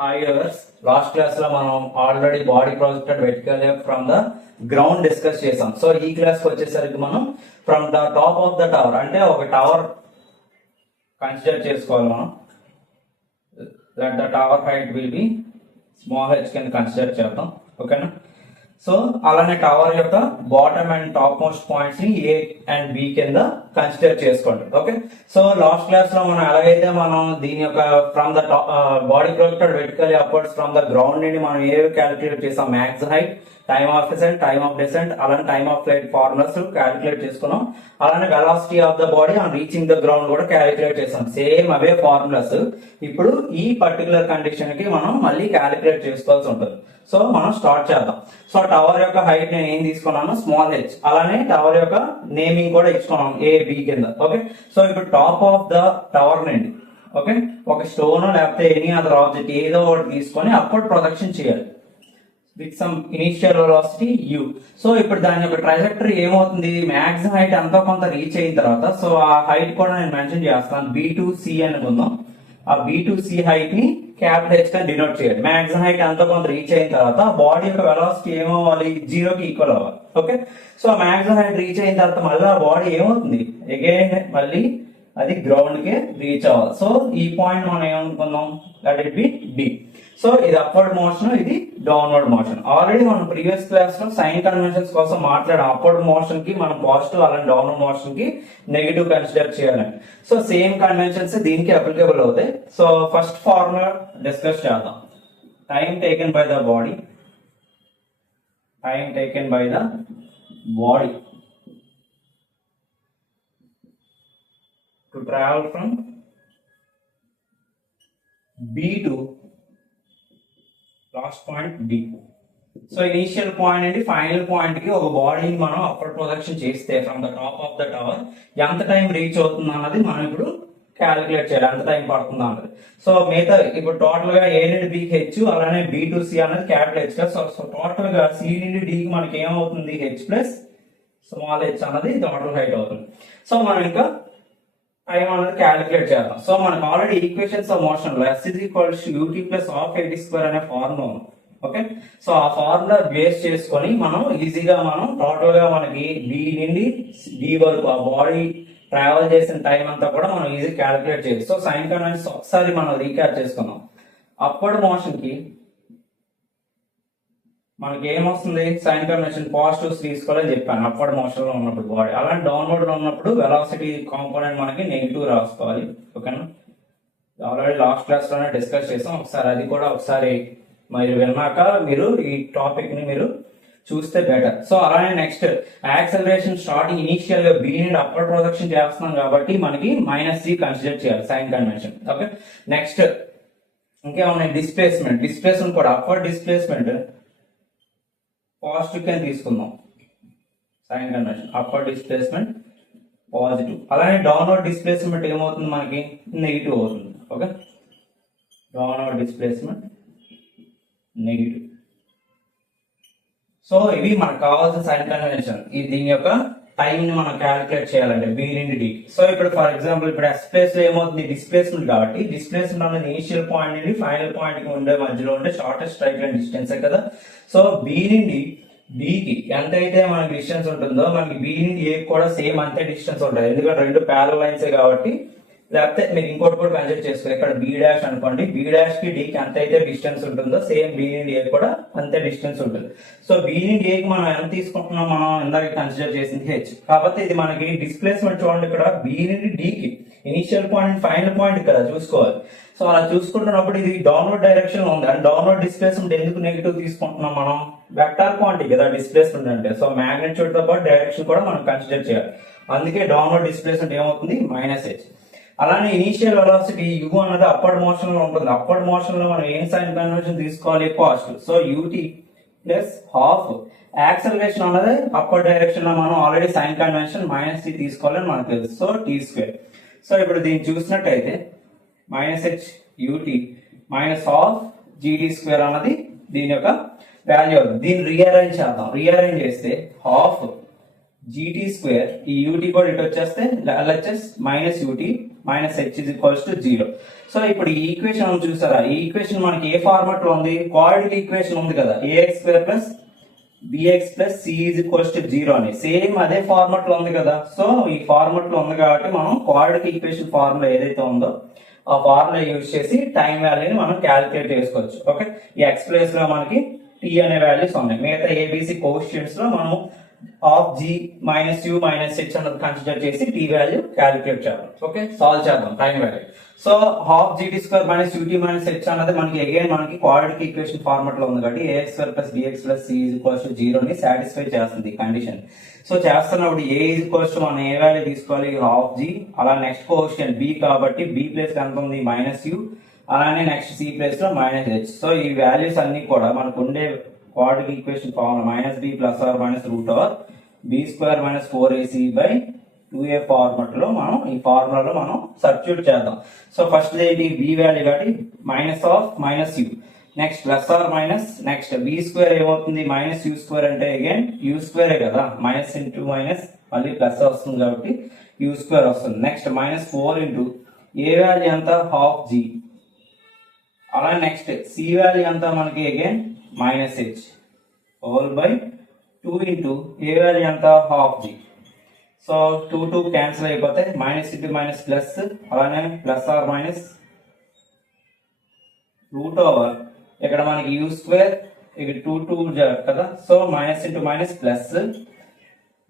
Hi viewers, last class లో మనం already body projected vertical from the ground discuss చేసాం. So ఈ class కి వచ్చేసరికి మనం from the top of the tower, అంటే ఒక టవర్ కన్సిడర్ చేసుకోవాలి మనం. That the tower height will be small H కింద కన్సిడర్ చేద్దాం, ఓకేనా. సో అలానే టవర్ యొక్క bottom and top most points ని ఏ అండ్ బి కింద కన్సిడర్ చేసుకోండి, ఓకే. సో లాస్ట్ క్లాస్ లో మనం ఎలాగైతే మనం దీని యొక్క from the body projected vertically upwards from the ground నుండి మనం ఏ క్యాలిక్యులేట్ చేసాం, max height, time of ascent, time of descent, అలానే time of flight formulas calculate చేసుకున్నాం. అలానే velocity of the body on reaching the ground కూడా calculate చేసాం. Same అవే ఫార్ములాస్ ఇప్పుడు ఈ పర్టికులర్ కండిషన్ కి మనం మళ్ళీ క్యాలిక్యులేట్ చేసుకోవాల్సి ఉంటుంది. సో మనం స్టార్ట్ చేద్దాం. సో టవర్ యొక్క హైట్ నేను ఏం తీసుకున్నాను, స్మాల్ హెచ్. అలానే టవర్ యొక్క నేమింగ్ కూడా ఇచ్చుకున్నాం ఏ బి కింద, ఓకే. సో ఇప్పుడు టాప్ ఆఫ్ ద టవర్ నుండి, ఓకే, ఒక స్టోన్ లేకపోతే ఎనీ అదర్ ఆబ్జెక్ట్ ఏదో ఒకటి తీసుకొని అప్పుడు ప్రొజెక్షన్ చేయాలి with some initial velocity u. So ఇప్పుడు దాని యొక్క ట్రాజెక్టరీ ఏమవుతుంది, మ్యాక్సిమం హైట్ ఎంతో కొంత రీచ్ అయిన తర్వాత, సో ఆ హైట్ కూడా నేను మెన్షన్ చేస్తాను, B2C అనుకుందాం. ఆ B2C హైట్ ని క్యాపిటల్ హెచ్ గా డినోట్ చేయాలి. మ్యాక్సిమం హైట్ ఎంతో కొంత రీచ్ అయిన తర్వాత బాడీ యొక్క వెలాసిటీ ఏమవ్వాలి, 0 కి ఈక్వల్ అవ్వాలి, okay. So maximum height reach అయిన తర్వాత మళ్ళీ ఆ బాడీ ఏమవుతుంది, అగైన్ మళ్ళీ అది గ్రౌండ్ కి రీచ్ అవ్వాలి. సో ఈ పాయింట్ మనం ఏమనుకుందాం, that it be D. So ఇది అప్వర్డ్ మోషన్, ఇది డౌన్వర్డ్ మోషన్. ఆల్రెడీ మనం ప్రీవియస్ క్లాస్ లో సైన్ కన్వెన్షన్స్ కోసం మాట్లాడాం. అప్వర్డ్ మోషన్ కి మనం పాజిటివ్, అలానే డౌన్వర్డ్ మోషన్ కి నెగిటివ్ కన్సిడర్ చేయాలని. సో సేమ్ కన్వెన్షన్స్ దీనికి అప్లికబుల్ అవుతాయి. సో ఫస్ట్ ఫార్ములా డిస్కస్ చేద్దాం. Time taken by the body, time taken by the body to travel from B to last point D. So initial point నుండి final point కి ఒక బాడీని మనం upper projection చేస్తే from the top of the tower ఎంత time reach అవుతుంది అన్నది మనం ఇప్పుడు క్యాలిక్యులేట్ చేయాలి, ఎంత టైం పడుతుంది అన్నది. సో మిగతా ఇప్పుడు టోటల్ గా ఏ నుండి బికి హెచ్, అలానే బి టు సి అనేది క్యాపిటల్ హెచ్. సో టోటల్ గా సి నుండి డికి మనకి ఏమవుతుంది, హెచ్ ప్లస్ స్మాల్ హెచ్ అన్నది టోటల్ హైట్ అవుతుంది. సో మనం ఇంకా టైం అనేది క్యాలిక్యులేట్ చేద్దాం. సో మనకు ఆల్రెడీ ఈక్వేషన్స్ ఆఫ్ మోషన్ లో S = ut plus half at² అనే ఫార్ములా ఉంది, ఓకే. సో ఆ ఫార్ములా బేస్ చేసుకొని మనం ఈజీగా మనం టోటల్ గా మనకి బి నుండి డి వరకు ఆ బాడీ ట్రావెల్ చేసిన టైం అంతా కూడా మనం ఈజీ క్యాలిక్యులేట్ చేయొచ్చు. సో సైన్ కన్వెన్షన్స్ ఒకసారి మనం రీక్యాప్ చేసుకున్నాం. అప్వర్డ్ మోషన్ కి మనకి ఏమొస్తుంది, సైన్ కన్వెన్షన్ పాజిటివ్స్ తీసుకోవాలని చెప్పాను అప్వర్డ్ మోషన్ లో ఉన్నప్పుడు బాడీ. అలాంటి డౌన్వర్డ్ లో ఉన్నప్పుడు వెలాసిటీ కాంపోనెంట్ మనకి నెగిటివ్ రాసుకోవాలి, ఓకేనా. ఆల్రెడీ లాస్ట్ క్లాస్ లోనే డిస్కస్ చేసాం. ఒకసారి అది కూడా ఒకసారి మీరు విన్నాక మీరు ఈ టాపిక్ ని మీరు చూస్తే బెటర్. సో అలానే నెక్స్ట్ యాక్సలరేషన్ స్టార్టింగ్ ఇనిషియల్ గా బి నుండి అప్పర్ ప్రొజెక్షన్ చేస్తున్నాం కాబట్టి మనకి -g కన్సిడర్ చేయాలి సైన్ కన్వెన్షన్, ఓకే. నెక్స్ట్ ఇంకేమున్నాయి, డిస్ప్లేస్మెంట్ కూడా అప్పర్ డిస్ప్లేస్మెంట్ పాజిటివ్ కింద తీసుకుందాం. Sign convention upper displacement positive. అలానే డౌన్వర్డ్ డిస్ప్లేస్మెంట్ ఏమవుతుంది, మనకి నెగిటివ్ అవుతుంది, okay. Downward displacement negative. So ఇవి మనకు కావాల్సిన సైన్ కన్వెన్షన్. దీని యొక్క టైం ని మనం క్యాలిక్యులేట్ చేయాలంటే బి నుండి డి. సో ఇప్పుడు ఫర్ ఎగ్జాంపుల్ ఇప్పుడు ఎస్ ప్లేస్ లో ఏమవుతుంది, డిస్ప్లేస్మెంట్ కాబట్టి డిస్ప్లేస్మెంట్ అనేది ఇనిషియల్ పాయింట్ నుండి ఫైనల్ పాయింట్ కి ఉండే మధ్యలో ఉండే షార్టెస్ట్ స్ట్రైట్ లైన్ డిస్టెన్స్ కదా. సో బి నుండి డికి ఎంతైతే మనకి డిస్టెన్స్ ఉంటుందో మనకి బి నుండి ఏ కూడా సేమ్ అంతే డిస్టెన్స్ ఉంటుంది, ఎందుకంటే రెండు ప్యారల్ లైన్స్ కాబట్టి. లేకపోతే మీరు ఇంకోటి కూడా కన్సిడర్ చేసుకోవాలి, ఇక్కడ బి డాష్ అనుకోండి, బి డాష్ కి డికి ఎంత అయితే డిస్టెన్స్ ఉంటుందో సేమ్ బి నుండి ఏ కూడా అంతే డిస్టెన్స్ ఉంటుంది. సో బి నుండి ఏకి మనం ఎంత తీసుకుంటున్నాం, మనం ఇందాక కన్సిడర్ చేసింది హెచ్. కాబట్టి ఇది మనకి డిస్ప్లేస్మెంట్ చూడండి, ఇక్కడ బి నుండి డికి ఇనిషియల్ పాయింట్ ఫైనల్ పాయింట్ కదా చూసుకోవాలి. సో అలా చూసుకుంటున్నప్పుడు ఇది డౌన్వర్డ్ డైరెక్షన్ లో ఉంది, అండ్ డౌన్వర్డ్ డిస్ప్లేస్మెంట్ ఎందుకు నెగిటివ్ తీసుకుంటున్నాం, మనం వెక్టార్ క్వాంటిటీ కదా డిస్ప్లేస్మెంట్ అంటే. సో మ్యాగ్నిట్యూడ్ తో పాటు డైరెక్షన్ కూడా మనం కన్సిడర్ చేయాలి. అందుకే డౌన్వర్డ్ డిస్ప్లేస్మెంట్ ఏమవుతుంది, -h. అలానే ఇనిషియల్ వెలాసిటీ u అన్నది అప్వర్డ్ మోషన్ లో ఉంటుంది. అప్వర్డ్ మోషన్ లో మనం ఏం సైన్ కన్వెన్షన్ తీసుకోవాలి, positive. So ut plus half. Acceleration అన్నది అప్వర్డ్ డైరెక్షన్ లో మనం ఆల్రెడీ సైన్ కన్వెన్షన్ -c తీసుకోవాలని మనకు తెలుసు. So t². సో ఇప్పుడు దీన్ని చూసినట్టయితే -h ut -half gd² అన్నది దీని యొక్క వాల్యూ అవుతుంది. దీన్ని రీఅరేంజ్ చేద్దాం. రీఅరేంజ్ చేస్తే హాఫ్ gt స్క్వేర్, ఈ ut కూడా ఇటు వచ్చేస్తే LHS minus ut minus h is equals to 0. So ఇప్పుడు ఈ ఈక్వేషన్ చూసారా, ఈ ఈక్వేషన్ మనకి ఏ ఫార్మాట్ లో ఉంది, క్వాడ్రాటిక్ ఈక్వేషన్ ఉంది కదా, ax square plus bx plus c is equals to 0 అని సేమ్ అదే ఫార్మాట్ లో ఉంది కదా. సో ఈ ఫార్మాట్ లో ఉంది కాబట్టి మనం క్వాడ్రాటిక్ ఈక్వేషన్ ఫార్ములా ఏదైతే ఉందో ఆ ఫార్ములా యూజ్ చేసి టైం వాల్యూని మనం క్యాలిక్యులేట్ చేసుకోవచ్చు. ఓకే, ఈ x ప్లేస్ లో మనకి t అనే వాల్యూస్ ఉన్నాయి. మిగతా ఏబిసి కోఎఫిషియంట్స్ లో మనం half g minus u minus h అన్నది కన్సిడర్ చేసి t వాల్యూ క్యాలిక్యులేట్ చేద్దాం. ఓకే, సాల్వ్ చేద్దాం time value. So half gt square minus ut minus h అన్నది మనకి అగైన్ మనకి క్వాడ్రాటిక్ ఈక్వేషన్ ఫార్మాట్ లో ఉంది కాబట్టి ax square plus bx plus c is equals to 0 ని సాటిస్ఫై చేస్తుంది కండిషన్. సో చేస్తున్నప్పుడు a ఈజ్ ఈక్వల్స్ టు మనం ఏ వాల్యూ తీసుకోవాలి, హాఫ్ g. అలా నెక్స్ట్ కోఎఫిషియంట్ b కాబట్టి b ప్లేస్ ఎంత ఉంది, మైనస్ u. అలానే నెక్స్ట్ c ప్లేస్ లో మైనస్ h. సో ఈ వాల్యూస్ అన్ని కూడా మనకు ఉండే quadratic equation formula minus b plus or minus root over b square minus 4ac by 2a format లో మనం ఈ ఫార్ములాలో మనం సబ్స్టిట్యూట్ చేద్దాం. సో ఫస్ట్ ఏంటి, b వాల్యూ కాబట్టి minus of minus u, next plus or minus, next b square ఏమవుతుంది, minus u square అంటే అగైన్ u స్క్వేరే కదా, మైనస్ ఇంటూ మైనస్ మళ్ళీ ప్లస్ వస్తుంది కాబట్టి u స్క్వేర్ వస్తుంది. Next minus 4 into a value ఎంత, హాఫ్ g. అలా నెక్స్ట్ c వాల్యూ ఎంత మనకి again minus h whole by 2 into a value ఎంత, హాఫ్ g. సో 2 క్యాన్సిల్ అయిపోతాయి, మైనస్ ఇంటూ మైనస్ ప్లస్, అలానే plus or minus root over ఇక్కడ మనకి u square, ఇక్కడ 2 కదా, so minus into minus plus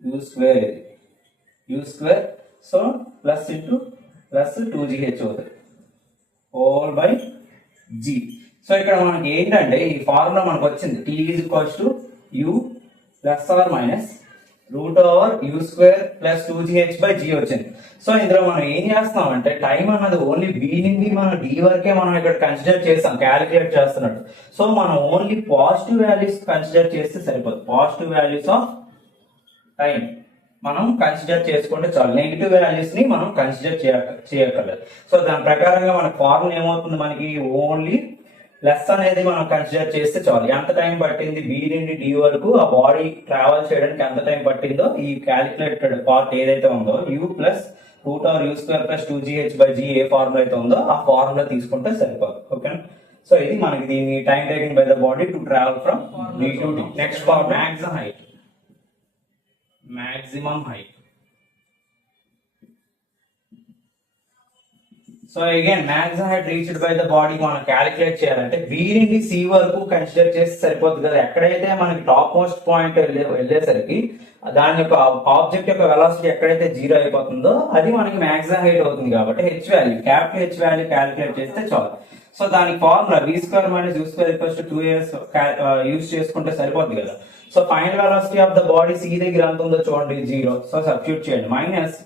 u square, ఇది u square, so plus into plus 2gh అవుతుంది whole by g. So ఇక్కడ మనకి ఏంటంటే ఈ ఫార్ములా మనకు వచ్చింది, t is equals to u plus or minus root over u square plus 2gh by g వచ్చింది. So ఇందులో మనం ఏం చేస్తాం అంటే టైం అన్నది ఓన్లీ b నుండి మనం d వరకే మనం ఇక్కడ కన్సిడర్ చేస్తాం క్యాలిక్యులేట్ చేస్తున్నట్టు. సో మనం ఓన్లీ పాజిటివ్ వాల్యూస్ కన్సిడర్ చేస్తే సరిపోతుంది. పాజిటివ్ వాల్యూస్ ఆఫ్ టైం మనం కన్సిడర్ చేసుకుంటే చాలు, నెగిటివ్ వాల్యూస్ ని మనం కన్సిడర్ చేయక్కర్లేదు. సో దాని ప్రకారంగా మన ఫార్ములా ఏమవుతుంది, మనకి ఓన్లీ ప్లస్ అనేది మనం కన్సిడర్ చేస్తే చాలు. ఎంత టైం పట్టింది బి నుండి డి వరకు ఆ బాడీ ట్రావెల్ చేయడానికి ఎంత టైం పట్టిందో ఈ క్యాలిక్యులేటెడ్ పార్ట్ ఏదైతే ఉందో u plus root or u square plus 2gh by g ఏ ఫార్ములా అయితే ఉందో ఆ ఫార్ములా తీసుకుంటే సరిపోదు. ఓకే, సో ఇది మనకి దీని time taking by the body to travel from d to d. Next for maximum height, maximum height. So again maximum height reached by the body మనం క్యాలిక్యులేట్ చేయాలంటే b నుండి c వరకు consider చేస్తే సరిపోతుంది కదా. ఎక్కడైతే మనకి టాప్ మోస్ట్ పాయింట్ వెళ్ళేసరికి దాని యొక్క ఆబ్జెక్ట్ యొక్క వెలాసిటీ ఎక్కడైతే 0 అయిపోతుందో అది మనకి మాక్సిమం హైట్ అవుతుంది కాబట్టి h value, capital h value calculate చేస్తే చాలు. సో దానికి formula v square minus u square equals to 2as use చేసుకుంటే సరిపోతుంది కదా. So final velocity of the body c దగ్గర ఎంత ఉందో చూడండి 0. సో సబ్స్టిట్యూట్ చేయండి. మైనస్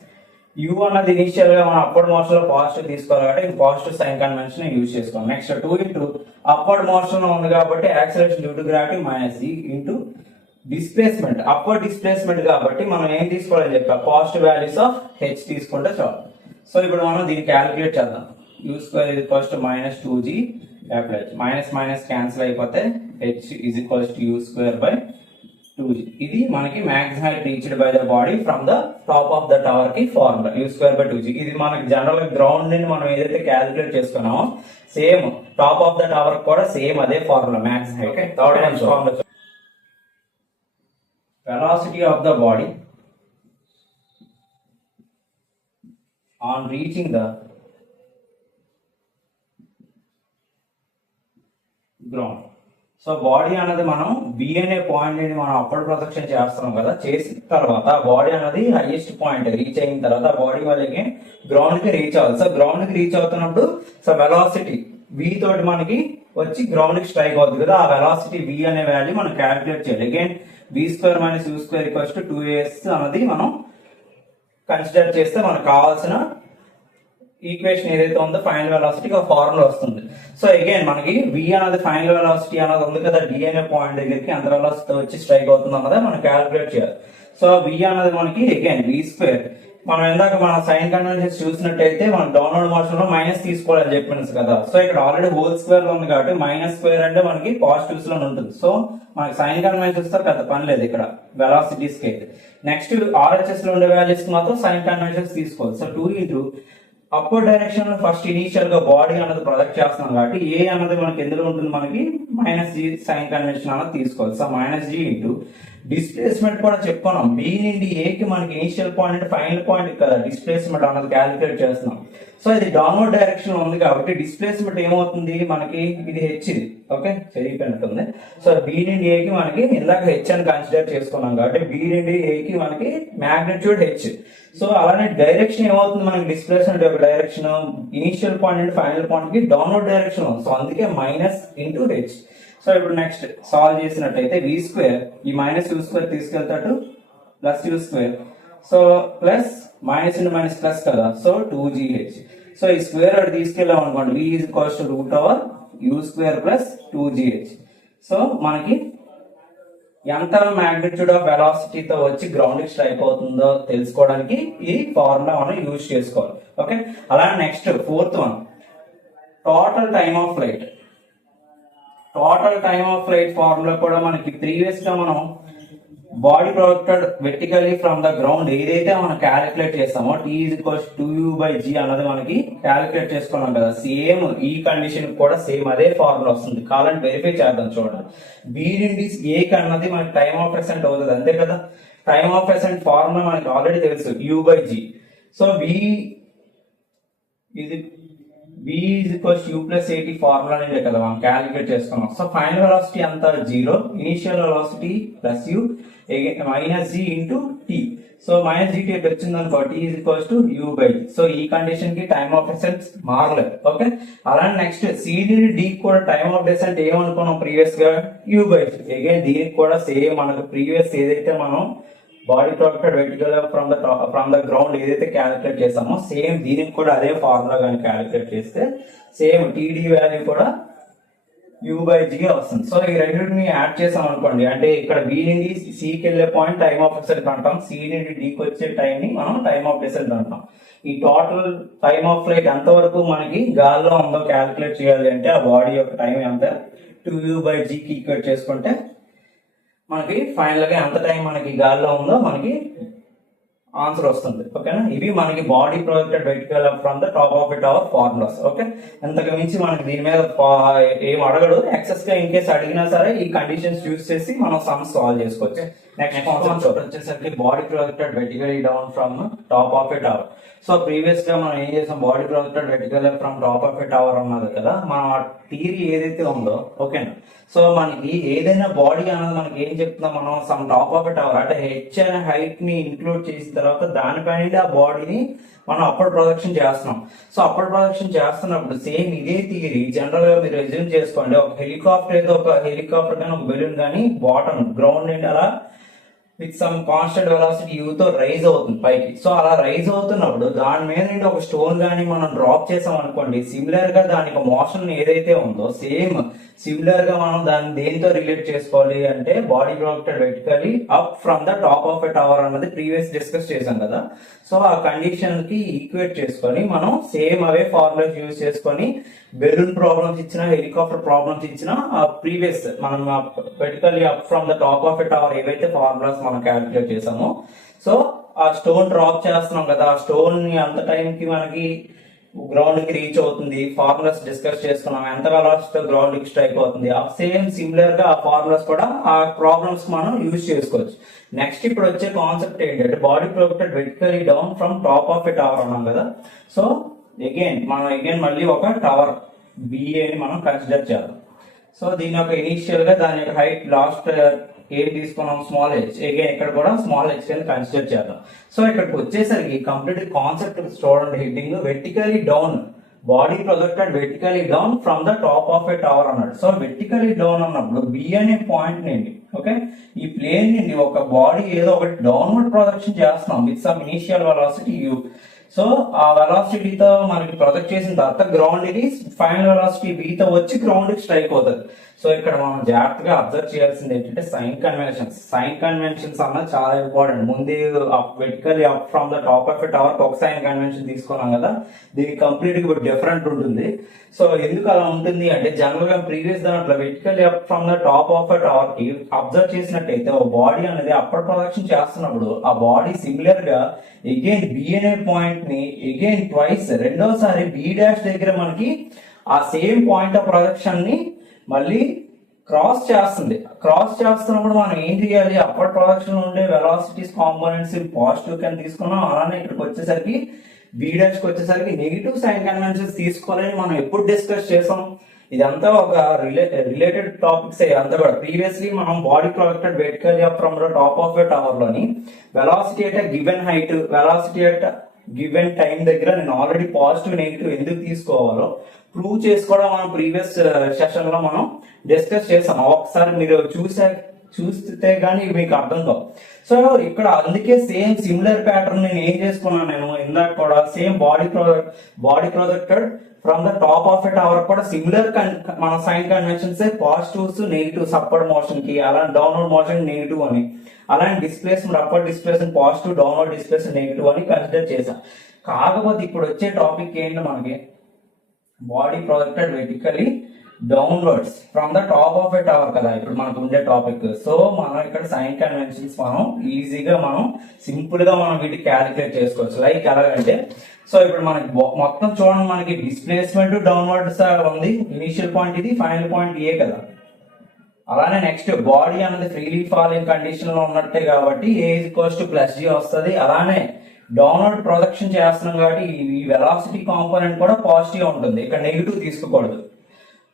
u అన్నది ఇనిషియల్ గా మనం అప్వర్డ్ మోషన్ లో పాజిటివ్ తీసుకోవాలి కాబట్టి పాజిటివ్ సైన్ కన్వెన్షన్ యూజ్ చేసుకోవాలి. నెక్స్ట్ 2 ఇంటూ అప్వర్డ్ మోషన్ లో ఉంది కాబట్టి acceleration due to gravity minus e into displacement, upward displacement కాబట్టి మనం ఏం తీసుకోవాలని చెప్పా, పాజిటివ్ వాల్యూస్ ఆఫ్ h తీసుకుంటే చాలు. సో ఇప్పుడు మనం దీన్ని క్యాలిక్యులేట్ చేద్దాం. u square is equals to minus 2g, minus minus cancel అయిపోతే h is equals to u square by 2g. ఇది మనకి maximum height reached by the body from the top of the tower కి formula u square by 2g. ఇది మనకి general గా ground నుండి మనం ఏదైతే క్యాలిక్యులేట్ చేసుకున్నామో same top of the tower కూడా సేమ్ అదే formula maximum height. Third one formula, velocity of the body on reaching the ground. So body అనేది మనం బి అనే పాయింట్ ని మనం అప్పర్ ప్రొజెక్షన్ చేస్తున్నాం కదా, చేసిన తర్వాత బాడీ అనేది హైయెస్ట్ పాయింట్ రీచ్ అయిన తర్వాత బాడీ వాళ్ళకి గ్రౌండ్ కి రీచ్ అవ్వాలి. సో గ్రౌండ్ కి రీచ్ అవుతున్నప్పుడు సో వెలాసిటీ v తోటి మనకి వచ్చి గ్రౌండ్ కి స్ట్రైక్ అవుతుంది కదా, ఆ వెలాసిటీ v అనే వాల్యూ మనం క్యాలిక్యులేట్ చేయాలి. Again v square minus u square equals to 2as అనేది మనం కన్సిడర్ చేస్తే మనకు కావాల్సిన ఈక్వేషన్ ఏదైతే ఉందో ఫైనల్ వెలాసిటీ ఆ ఫార్ములా వస్తుంది. సో అగైన్ మనకి v అనేది ఫైనల్ వెలాసిటీ అనేది ఉంది కదా, d అనే పాయింట్ దగ్గరికి ఎంత వెలాసిటీ వచ్చి స్ట్రైక్ అవుతుంది అన్నది మనం క్యాలిక్యులేట్ చేయాలి. సో v అనేది మనకి అగైన్ v స్క్వేర్, మనం ఇందాక మన సైన్ కన్వెన్షన్ చూసినట్టయితే మనం డౌన్వర్డ్ మోషన్ లో మైనస్ తీసుకోవాలని చెప్పినది కదా. సో ఇక్కడ ఆల్రెడీ హోల్ స్క్వేర్ లో ఉంది కాబట్టి మైనస్ స్క్వేర్ అంటే మనకి పాజిటివ్స్ లో ఉంటుంది. సో మనకి సైన్ కన్వెన్షన్స్ తో పెద్ద పని లేదు ఇక్కడ వెలాసిటీస్ కి అయితే. నెక్స్ట్ RHS లో ఉండే వాల్యూస్ కి మాత్రం సైన్ కన్వెన్షన్స్ తీసుకోవాలి. సో 2 ఇంటూ అప్వర్డ్ డైరెక్షన్ లో ఫస్ట్ ఇనీషియల్ గా బాడీ అన్నది ప్రొజెక్ట్ చేస్తున్నాం కాబట్టి ఏ అన్నది మనకి ఎందులో ఉంటుంది, మనకి -g సైన్ కన్వెన్షన్ అన్నది తీసుకోవాలి. సో -g ఇంటూ డిస్ప్లేస్మెంట్ కూడా చెప్పుకున్నాం, బి నుండి ఏ కి మనకి ఇనిషియల్ పాయింట్ ఫైనల్ పాయింట్ కదా డిస్ప్లేస్మెంట్ అన్నది క్యాలిక్యులేట్ చేస్తున్నాం. సో ఇది డౌన్వర్డ్ డైరెక్షన్ లో ఉంది కాబట్టి డిస్ప్లేస్మెంట్ ఏమవుతుంది మనకి, ఇది హెచ్, ఇది ఓకే చెరిగిపోయినట్టుంది. సో బి నుండి ఏ కి మనకి ఇందాక హెచ్ అని కన్సిడర్ చేసుకున్నాం కాబట్టి బి నుండి ఏ కి మనకి మ్యాగ్నిట్యూడ్ హెచ్. సో అలానే డైరెక్షన్ ఏమవుతుంది మనకి, డిస్ప్లేస్మెంట్ యొక్క డైరెక్షన్ ఇనిషియల్ పాయింట్ నుండి ఫైనల్ పాయింట్ కి డౌన్వర్డ్ డైరెక్షన్ ఉంది. సో అందుకే -(h). సో ఇప్పుడు నెక్స్ట్ సాల్వ్ చేసినట్టయితే v స్క్వేర్ ఈ -u² తీసుకెళ్తాడు +u². So plus minus into minus plus కదా, సో 2gh. సో ఈ స్క్వేర్ అటు తీసుకెళ్ళాం అనుకోండి, v √u² + 2gh. సో మనకి ఎంత మ్యాగ్నిట్యూడ్ ఆఫ్ వెలాసిటీతో వచ్చి గ్రౌండ్ స్ట్రైక్ అవుతుందో తెలుసుకోవడానికి ఈ ఫార్ములా మనం యూజ్ చేసుకోవాలి. ఓకే, అలా next 4th one, total time of flight. Total time of flight formula కూడా మనకి ప్రీవియస్ గా మనం body projected vertically from the ground ఏదైతే మనం క్యాలిక్యులేట్ చేస్తామో t = 2u/g అన్నది మనకి క్యాలిక్యులేట్ చేసుకున్నాం కదా, సేమ్ ఈ కండిషన్ కూడా సేమ్ అదే ఫార్ములా వస్తుంది. కావాలంటే వెరిఫై చేద్దాం చూడండి. బి నుండి ఏ అన్నది మనకి టైమ్ ఆఫ్ ఎసెంట్ అవుతుంది అంతే కదా. టైమ్ ఆఫ్ ఎసెంట్ ఫార్ములా మనకి ఆల్రెడీ తెలుసు, u/g. So v = u + at formula నుండే కదా మనం క్యాలిక్యులేట్ చేసుకున్నాం. సో ఫైనల్ వెలాసిటీ అంతా 0, initial velocity +u -g into t. So -gt వచ్చింది అనుకో, t = u/g. సో ఈ కండిషన్ కి టైమ్ ఆఫ్ డెసెంట్ మారలేదు. ఓకే, అలానే నెక్స్ట్ c నుండి d కూడా టైమ్ ఆఫ్ డెసెంట్ ఏమనుకున్నాం ప్రీవియస్ గా, u/g. అగైన్ దీనికి కూడా సేమ్ మనకు ప్రీవియస్ ఏదైతే మనం body projected vertical from the ground ఏదైతే క్యాలిక్యులేట్ చేసామో సేమ్ దీనికి కూడా అదే ఫార్ములా కానీ క్యాలిక్యులేట్ చేస్తే సేమ్ td వాల్యూ కూడా u/g వస్తుంది. సో ఈ రెండింటిని యాడ్ చేసాం అనుకోండి, అంటే ఇక్కడ b నుండి c కి వెళ్ళే పాయింట్ టైమ్ ఆఫ్ డెసెంట్ అంటాం, c నుండి d కి వచ్చే టైం ని మనం టైమ్ ఆఫ్ డెసెంట్ అంటాం. ఈ టోటల్ టైమ్ ఆఫ్ ఫ్లైట్ ఎంత వరకు మనకి గాల్లో ఉందో క్యాలిక్యులేట్ చేయాలి అంటే ఆ బాడీ యొక్క టైం ఎంత 2u/g కి ఈక్వేట్ చేసుకుంటే మనకి ఫైనల్ గా ఎంత టైం మనకి గాల్లో ఉందో మనకి ఆన్సర్ వస్తుంది. ఓకేనా, ఇవి మనకి body projected vertical from the top of a tower formulas. Okay, అంతకు మించి మనకి దీని మీద ఏం అడగడు. ఎక్సెస్ గా ఇన్ కేసు అడిగినా సరే ఈ కండిషన్స్ యూజ్ చేసి మనం సమ్స్ సాల్వ్ చేసుకోవచ్చు. నెక్స్ట్ కాన్సెప్ట్ వచ్చేసరికి body projected vertically down from top of a tower. So previous గా మనం ఏం చేసాం, body projected vertically from top of a tower అన్నది కదా మన థియరీ ఏదైతే ఉందో. ఓకేనా, సో మనకి ఏదైనా బాడీ అన్నది మనకి ఏం చెప్తున్నాం మనం, some top of a tower అంటే హెచ్ అనే హైట్ ని ఇంక్లూడ్ చేసిన తర్వాత దానిపైన ఆ బాడీని మనం అప్పర్ ప్రొజెక్షన్ చేస్తున్నాం. సో అప్పర్ ప్రొజెక్షన్ చేస్తున్నప్పుడు సేమ్ ఇదే థియరీ జనరల్ గా మీరు రెజ్యూమ్ చేసుకోండి. ఒక హెలికాప్టర్ ఏదో ఒక హెలికాప్టర్ కానీ ఒక బెలూన్ కానీ బాటమ్ గ్రౌండ్ నుండి అలా with some constant velocity u తో రైజ్ అవుతుంది పైకి. సో అలా రైజ్ అవుతున్నప్పుడు దాని మీద నుండి ఒక స్టోన్ గానీ మనం డ్రాప్ చేసాం అనుకోండి, సిమిలర్ గా దానికి మోషన్ ఏదైతే ఉందో సేమ్ సిమిలర్ గా మనం దాన్ని దేనితో రిలేట్ చేసుకోవాలి అంటే body projected vertically up from the top of a tower అన్నది ప్రీవియస్ డిస్కస్ చేసాం కదా. సో ఆ కండిషన్ కి ఈక్వేట్ చేసుకొని మనం సేమ్ అవే ఫార్ములాస్ యూజ్ చేసుకొని బెలూన్ ప్రాబ్లమ్స్ ఇచ్చిన హెలికాప్టర్ ప్రాబ్లమ్స్ ఇచ్చిన ఆ ప్రీవియస్ మనం vertically up from the top of a tower ఏవైతే ఫార్ములాస్ మనం క్యాలిక్యులేట్ చేసామో, సో ఆ స్టోన్ డ్రాప్ చేస్తున్నాం కదా, ఆ స్టోన్ ని అంత టైం కి మనకి గ్రౌండ్ కి రీచ్ అవుతుంది. ఫార్ములాస్ డిస్కస్ చేసుకున్నాం, ఎంత వెలాసిటీతో గ్రౌండ్ కి స్ట్రైక్ అవుతుంది. ఆ సేమ్ సిమిలర్ గా ఆ ఫార్ములాస్ కూడా ఆ ప్రాబ్లమ్స్ మనం యూజ్ చేసుకోవచ్చు. నెక్స్ట్ ఇప్పుడు వచ్చే కాన్సెప్ట్ ఏంటంటే body projected vertically down from top of a tower అన్నాం కదా. సో మనం మళ్ళీ ఒక టవర్ BA ని మనం కన్సిడర్ చేద్దాం. సో దీని యొక్క ఇనిషియల్ గా దాని యొక్క హైట్ లాస్ట్ ఏం తీసుకున్నాం, స్మాల్ h. అగైన్ ఇక్కడ కూడా స్మాల్ h కింద కన్సిడర్ చేద్దాం. సో ఇక్కడికి వచ్చేసరికి కంప్లీట్ కాన్సెప్ట్ చూడండి, heading vertically down, body projected vertically down from the top of a tower అన్నాడు. సో వెర్టికల్లీ డౌన్ అన్నప్పుడు B అనే పాయింట్ నుండి ఓకే ఈ ప్లేన్ నుండి ఒక బాడీ ఏదో ఒకటి డౌన్వర్డ్ ప్రొజెక్షన్ చేస్తున్నాం with some initial velocity u. So ఆ వెలాసిటీతో మనకి ప్రొజెక్ట్ చేసిన తర్వాత గ్రౌండ్ కి ఫైనల్ వెలాసిటీ v తో వచ్చి గ్రౌండ్ కి స్ట్రైక్ అవుతుంది. సో ఇక్కడ మనం జాగ్రత్తగా అబ్జర్వ్ చేయాల్సింది ఏంటంటే సైన్ కన్వెన్షన్స్ అన్నది చాలా ఇంపార్టెంట్. ముందు vertically up from the top of a tower ఒక సైన్ కన్వెన్షన్ తీసుకున్నాం కదా, దీనికి కంప్లీట్ గా డిఫరెంట్ ఉంటుంది. సో ఎందుకు అలా ఉంటుంది అంటే జనరల్ గా ప్రీవియస్ దాంట్లో vertically up from the top of a tower కి అబ్జర్వ్ చేసినట్టయితే ఒక బాడీ అనేది అప్పర్ ప్రొజెక్షన్ చేస్తున్నప్పుడు ఆ బాడీ సిమిలర్ గా అగైన్ బి అనే పాయింట్ ని అగైన్ ట్వైస్ రెండోసారి బి డాష్ దగ్గర మనకి ఆ సేమ్ పాయింట్ ఆఫ్ ప్రొజెక్షన్ ని మళ్ళీ క్రాస్ చేస్తుంది. క్రాస్ చేస్తున్నప్పుడు మనం ఏం చేయాలి, అప్పర్ ప్రొజెక్షన్ ఉండే వెలాసిటీస్ కాంపోనెంట్స్ పాజిటివ్ కింద తీసుకున్నాం. అలానే ఇక్కడికి వచ్చేసరికి బి డాష్ కి వచ్చేసరికి నెగిటివ్ సైన్ కన్వెన్షన్స్ తీసుకోవాలని మనం ఎప్పుడు డిస్కస్ చేసాం. ఇదంతా ఒక రిలేటెడ్ టాపిక్స్ అంతా కూడా. ప్రీవియస్లీ మనం body projected vertically up from the top of a tower లోని velocity at given height, velocity at given time దగ్గర నేను ఆల్రెడీ పాజిటివ్ నెగిటివ్ ఎందుకు తీసుకోవాలో ప్రూవ్ చేసుకోవడం మనం ప్రీవియస్ సెషన్ లో మనం డిస్కస్ చేసాం. ఒకసారి మీరు చూస్తే గానీ మీకు అర్థం కావు. సో ఇక్కడ అందుకే సేమ్ సిమిలర్ ప్యాటర్న్ నేను ఏం చేసుకున్నాను, నేను ఇందాక కూడా same body projected from the top of a tower కూడా సిమిలర్ మన sign conventions positives negatives upper motion కి, అలాంటి డౌన్వర్డ్ మోషన్ నెగిటివ్ అని, అలాంటి displacement upper displacement positive, downward displacement negative అని కన్సిడర్ చేశాం. కాకపోతే ఇప్పుడు వచ్చే టాపిక్ ఏంటి, మనకి body projected vertically downwards from the top of a tower కదా ఇప్పుడు మనకు ఉండే టాపిక్. సో మనం ఇక్కడ సైన్ కన్వెన్షన్స్ మనం ఈజీగా మనం సింపుల్ గా మనం వీటికి క్యాలిక్యులేట్ చేసుకోవచ్చు. లైక్ ఎలాగంటే, సో ఇప్పుడు మనకి మొత్తం చూడండి, మనకి డిస్ప్లేస్మెంట్ డౌన్వర్డ్స్ ఉంది. ఇనిషియల్ పాయింట్ ఇది, ఫైనల్ పాయింట్ ఏ కదా. అలానే నెక్స్ట్ బాడీ అనేది ఫ్రీలీ ఫాలింగ్ కండిషన్ లో ఉన్నట్టే కాబట్టి ఏ ఈక్వల్స్ టు ప్లస్ జీ వస్తుంది. అలానే డౌన్వర్డ్ ప్రొజెక్షన్ చేస్తున్నాం కాబట్టి ఈ వెలాసిటీ కాంపోనెంట్ కూడా పాజిటివ్ ఉంటుంది, ఇక్కడ నెగిటివ్ తీసుకోకూడదు.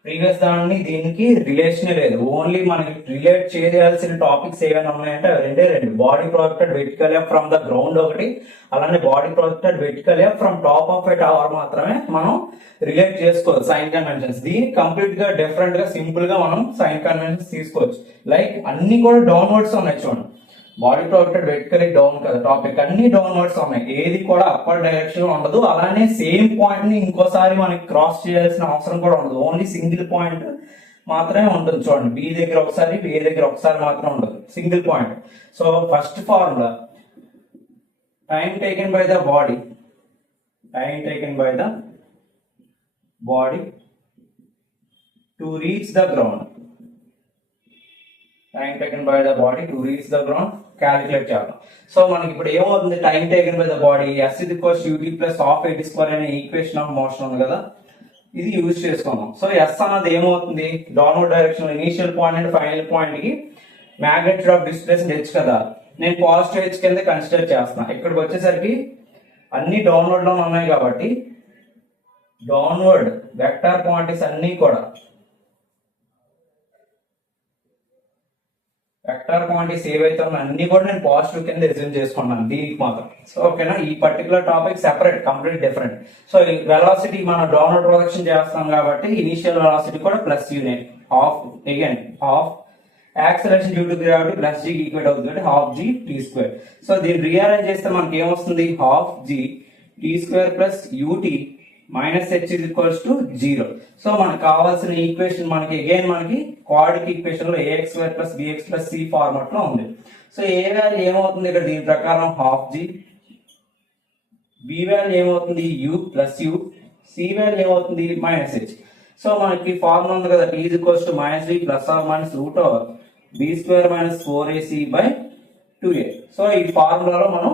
ప్రీవియస్ దాన్ని దీనికి రిలేషనే లేదు. ఓన్లీ మనకి రిలేట్ చేయాల్సిన టాపిక్స్ ఏమైనా ఉన్నాయంటే రెండు body projected vertically up from the ground ఒకటి, అలానే body projected vertically up from top of a tower మాత్రమే మనం రిలేట్ చేసుకోవచ్చు సైన్ కన్వెన్షన్స్. దీనికి కంప్లీట్ గా డిఫరెంట్ గా సింపుల్ గా మనం సైన్ కన్వెన్షన్స్ తీసుకోవచ్చు. లైక్ అన్ని కూడా డౌన్వర్డ్స్ ఉన్నాయి చూడండి, బాడీ ప్రొజెక్టెడ్ వెర్టికల్లీ డౌన్ కదా టాపిక్, అన్ని డౌన్వర్డ్స్ ఉన్నాయి, ఏది కూడా అప్పర్ డైరెక్షన్ ఉండదు. అలానే సేమ్ పాయింట్ ని ఇంకోసారి మనకి క్రాస్ చేయాల్సిన అవసరం కూడా ఉండదు, ఓన్లీ సింగిల్ పాయింట్ మాత్రమే ఉంటుంది. చూడండి, బి దగ్గర ఒకసారి, ఏ దగ్గర ఒకసారి మాత్రం ఉండదు, single point. So first formula, time taken by the body to reach the ground, time taken by the body to reach the ground calculate చేద్దాం. సో మనకి ఇప్పుడు ఏమవుతుంది, time taken by the body s equals ut plus half at square అనే equation of motion ఉంది కదా, ఇది use చేసుకుందాం. So s అన్నది ఏమవుతుంది, downward direction initial point and final point కి మ్యాగ్నెట్యూడ్ ఆఫ్ డిస్ప్లేస్మెంట్ హెచ్ కదా, నేను పాజిటివ్ హెచ్ కింద కన్సిడర్ చేస్తున్నా. ఇక్కడికి వచ్చేసరికి అన్ని డౌన్వర్డ్ లో ఉన్నాయి కాబట్టి డౌన్వర్డ్ వెక్టార్ క్వాంటిటీస్ అన్ని కూడా వెక్టార్ క్వాంటిటీస్ ఏవైతే ఉన్నాయో అన్ని కూడా నేను పాజిటివ్ కింద అస్యూమ్ చేసుకున్నాను దీనికి మాత్రం. సో ఓకేనా, ఈ particular topic separate, complete different. So ఈ వెలాసిటీ మనం డౌన్వర్డ్ ప్రొజెక్షన్ చేస్తాం కాబట్టి ఇనిషియల్ వెలాసిటీ కూడా plus unit half acceleration due to gravity plus g equate అవుతుంది కాబట్టి half g t square. So దీన్ని రీఅరేంజ్ చేస్తే మనకి ఏమొస్తుంది, half g t square plus ut minus h is equals to 0. So మనకు కావాల్సిన ఈక్వేషన్ మనకి అగైన్ మనకి క్వాడ్రిక్ ఈక్వేషన్ లో ax square plus bx plus C format లో ఉంది. సో ఏ వాల్యూ ఏమవుతుంది ఇక్కడ దీని ప్రకారం హాఫ్ జీ, బి వాల్యూ ఏమవుతుంది u plus u, c value ఏమవుతుంది మైనస్ హెచ్. సో మనకి ఫార్ములా ఉంది కదా, t is equals to minus b plus or minus root over b square minus 4ac by 2a. So ఈ ఫార్ములాలో మనం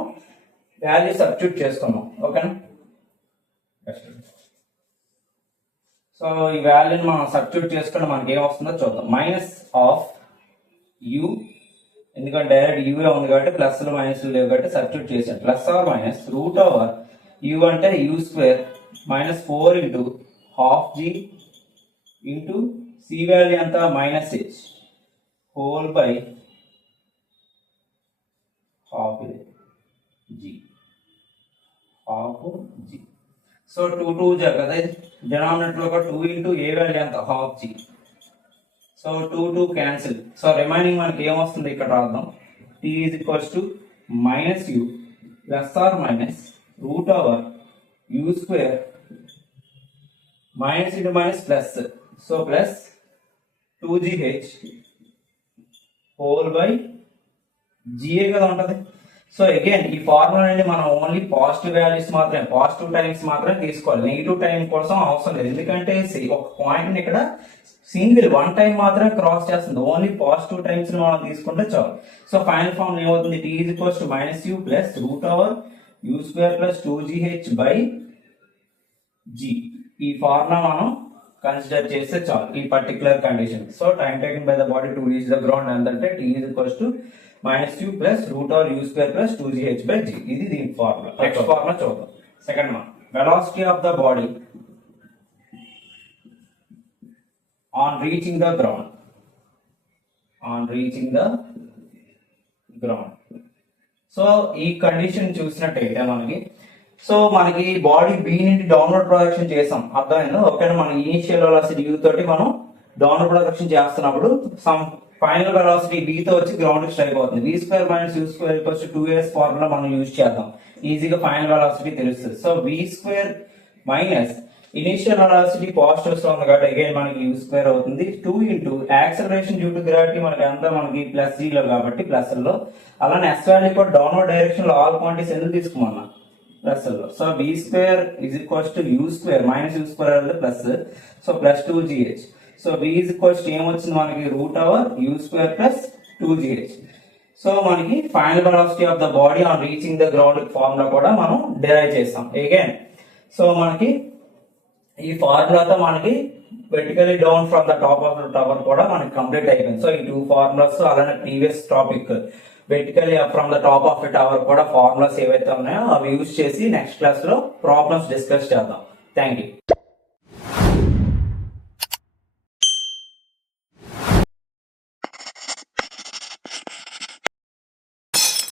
value substitute చేసుకున్నాం. ఓకేనా, సో ఈ వాల్యూని మనం సబ్స్టిట్యూట్ చేసుకుంటే మనకి ఏం వస్తుందో చూద్దాం. మైనస్ ఆఫ్ యూ, ఎందుకంటే డైరెక్ట్ యూ ఉంది కాబట్టి ప్లస్ మైనస్ లేవు కాబట్టి సబ్స్టిట్యూట్ చేసాను, plus or minus root over u అంటే u square minus 4 into half g into c value అంతా minus h whole by half g, half g. So 2 కదా, denominator లో 2 ఇంటూ ఏ వాల్యూ ఎంత half g. So 2 cancel. So remaining మనకి ఏమొస్తుంది ఇక్కడ రాద్దాం, t is equals to minus you plus or minus root over u square minus into minus plus, so plus 2gh whole by g a కదా ఉంటది. So again ఈ formula నుండి మనం only positive values మాత్రమే, పాజిటివ్ టైమ్స్ మాత్రమే తీసుకోవాలి, negative time కోసం అవసరం లేదు. ఎందుకంటే ఒక పాయింట్ ని ఇక్కడ సింగిల్ వన్ టైం మాత్రమే క్రాస్ చేస్తుంది, ఓన్లీ పాజిటివ్ టైమ్స్ ని మనం తీసుకుంటే చాలు. సో ఫైనల్ ఫార్మ్ ఏమవుతుంది, t is equals to -u plus route over u square plus 2gh by g. ఈ ఫార్ములా మనం కన్సిడర్ చేస్తే చాలు ఈ particular condition. So time taken by the body to reach the ground అంటే t is equals to -u plus route over u square plus 2gh by g. ఇది దీని formula. Next formula చూద్దాం. Second one, velocity of the body on reaching the ground, on reaching the ground. So ఈ condition చూసినట్టయితే మనకి body B నుండి downward projection చేసాం, అర్థమైందా? ఓకేనా? మన ఇనిషియల్ వెలాసిటీ u తోటి మనం డౌన్వర్డ్ ప్రొజెక్షన్ చేస్తున్నప్పుడు సమ్ ఫైనల్ వెలాసిటీ b తో వచ్చి గ్రౌండ్ కి స్ట్రైక్ అవుతుంది. v square minus u square equals to 2s formula మనం యూజ్ చేద్దాం, ఈజీగా ఫైనల్ వెలాసిటీ తెలుస్తుంది. So v square minus initial velocity positives లో ఉంది కాబట్టి అగైన్ మనకి u స్క్వేర్ అవుతుంది. 2 into acceleration due to gravity మనకి ప్లస్ g లో కాబట్టి ప్లస్ లో, అలానే s వాల్యూ కూడా డౌన్వర్డ్ డైరెక్షన్ లో ఆల్ క్వాంటిటీస్ ఎందుకు తీసుకున్నా ప్లస్ లో. So v square is equals to u square minus u square అనేది plus, so plus 2gh. So v is equals to ఏమొచ్చింది మనకి root over u square plus 2gh. So మనకి final velocity of the body on reaching the ground formula కూడా మనం derive చేస్తాం again. So మనకి ఈ ఫార్ములాతో మనకి vertically down from the top of the tower కూడా మనకి కంప్లీట్ అయిపోయింది. సో ఈ 2 ఫార్ములాస్ అలానే previous topic vertically from the top of the tower కూడా ఫార్ములాస్ ఏవైతే ఉన్నాయో అవి యూజ్ చేసి నెక్స్ట్ క్లాస్ లో ప్రాబ్లమ్స్ డిస్కస్ చేద్దాం. Thank you.